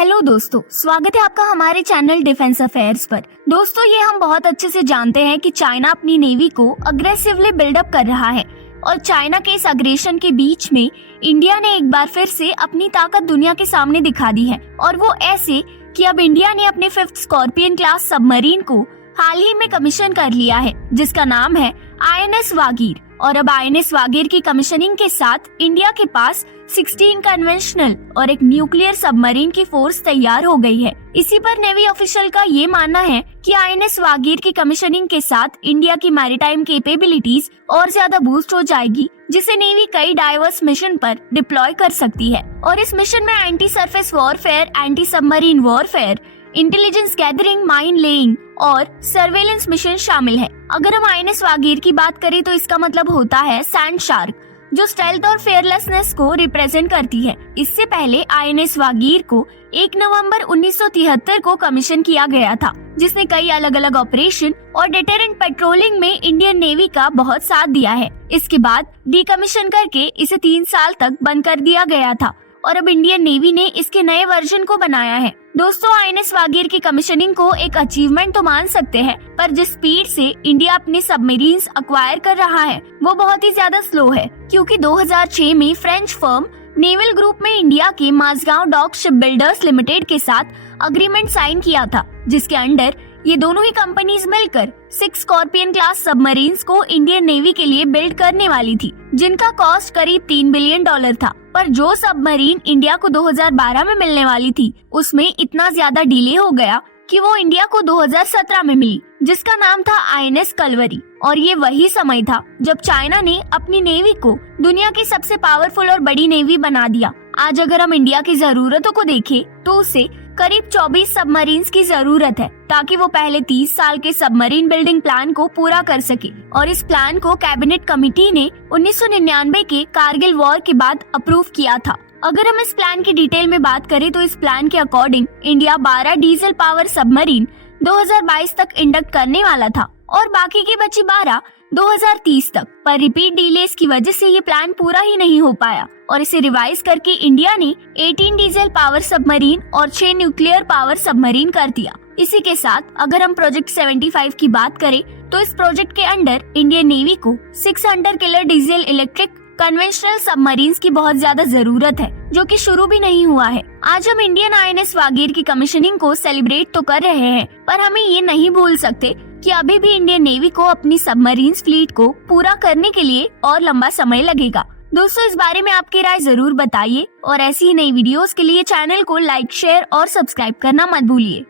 Hello दोस्तों, स्वागत है आपका हमारे चैनल डिफेंस अफेयर्स पर। दोस्तों, ये हम बहुत अच्छे से जानते हैं कि चाइना अपनी नेवी को अग्रेसिवली बिल्डअप कर रहा है और चाइना के इस अग्रेशन के बीच में इंडिया ने एक बार फिर से अपनी ताकत दुनिया के सामने दिखा दी है। और वो ऐसे कि अब इंडिया ने अपने 5th स्कॉर्पियन क्लास सबमरीन को हाल ही में कमीशन कर लिया है, जिसका नाम है INS वागीर। और अब INS वागीर की कमीशनिंग के साथ इंडिया के पास 16 कन्वेंशनल और एक न्यूक्लियर सबमरीन की फोर्स तैयार हो गई है। इसी पर नेवी ऑफिशियल का ये मानना है कि INS वागीर की कमीशनिंग के साथ इंडिया की मैरीटाइम कैपेबिलिटीज और ज्यादा बूस्ट हो जाएगी, जिसे नेवी कई डाइवर्स मिशन पर डिप्लॉय कर सकती है। और इस मिशन में anti surface warfare, anti submarine warfare, intelligence gathering, mine laying और सर्वेलेंस मिशन शामिल है। अगर हम INS वागीर की बात करें तो इसका मतलब होता है सैंड शार्क, जो स्टेल्थ और फेयरलेसनेस को रिप्रेजेंट करती है। इससे पहले INS वागीर को 1 नवंबर 1973 को कमीशन किया गया था, जिसने कई अलग अलग ऑपरेशन और डिटेरेंट पेट्रोलिंग में इंडियन नेवी का बहुत साथ दिया है। इसके बाद डीकमीशन करके इसे 3 साल तक बंद कर दिया गया था और अब इंडियन नेवी ने इसके नए वर्जन को बनाया है। दोस्तों, INS वागीर की कमीशनिंग को एक अचीवमेंट तो मान सकते हैं, पर जिस स्पीड से इंडिया अपने सबमरीन्स अक्वायर कर रहा है वो बहुत ही ज्यादा स्लो है, क्योंकि 2006 में फ्रेंच फर्म नेवल ग्रुप में इंडिया के Mazagon dock ship builders limited के साथ अग्रीमेंट साइन किया था, जिसके अंडर ये दोनों ही कंपनीज मिलकर 6 स्कॉर्पियन क्लास सबमरीन्स को इंडियन नेवी के लिए बिल्ड करने वाली थी, जिनका कॉस्ट करीब $3 बिलियन था। पर जो सबमरीन इंडिया को 2012 में मिलने वाली थी, उसमें इतना ज्यादा डिले हो गया कि वो इंडिया को 2017 में मिली, जिसका नाम था INS कलवरी। और ये वही समय था जब चाइना ने अपनी नेवी को दुनिया की सबसे पावरफुल और बड़ी नेवी बना दिया। आज अगर हम इंडिया की जरूरतों को देखें तो उसे करीब 24 सबमरीन्स की जरूरत है, ताकि वो पहले 30 साल के सबमरीन बिल्डिंग प्लान को पूरा कर सके। और इस प्लान को कैबिनेट कमेटी ने 1999 के कारगिल वॉर के बाद अप्रूव किया था। अगर हम इस प्लान की डिटेल में बात करें तो इस प्लान के according India 12 diesel power submarine 2022 तक इंडक्ट करने वाला था और बाकी की बची 12 2030 तक। पर रिपीट डिलेस की वजह से ये प्लान पूरा ही नहीं हो पाया और इसे रिवाइज करके इंडिया ने 18 डीजल पावर सबमरीन और 6 न्यूक्लियर पावर सबमरीन कर दिया। इसी के साथ अगर हम प्रोजेक्ट 75 की बात करें तो इस प्रोजेक्ट के अंडर इंडियन नेवी को 600 killer diesel electric conventional submarines की बहुत ज्यादा जरूरत है, जो कि शुरू भी नहीं हुआ है। आज हम इंडियन INS वागीर की कमीशनिंग को सेलिब्रेट तो कर रहे हैं, पर हमें ये नहीं भूल सकते कि अभी भी इंडियन नेवी को अपनी सबमरीन्स फ्लीट को पूरा करने के लिए और लंबा समय लगेगा। दोस्तों, इस बारे में आपकी राय जरूर बताइए और ऐसी ही नई वीडियोस के लिए चैनल को लाइक, शेयर और सब्सक्राइब करना मत भूलिए।